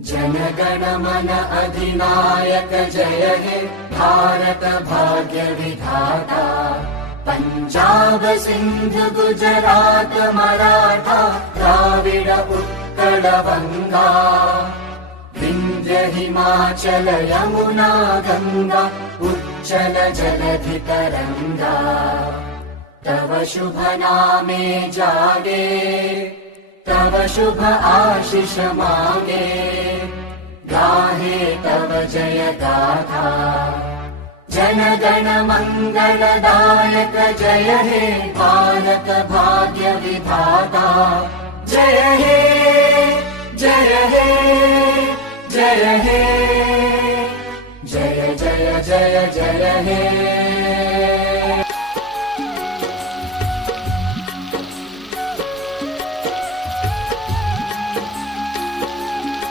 जनगण मन अधिनायक जय हे भारत भाग्य विधाता। पंजाब सिंध गुजरात मराठा द्राविड उत्कल बंगा। विंध्य हिमाचल यमुना गंगा उच्चल जलधि तरंगा। तव शुभ नामे जागे तव शुभ आशीष मांगे। गाहे तव जय गाथा जनगण मंगलदायक जय हे भारत भाग्य विधाता। जय हे जय हे जय हे जय जय जय जय हे।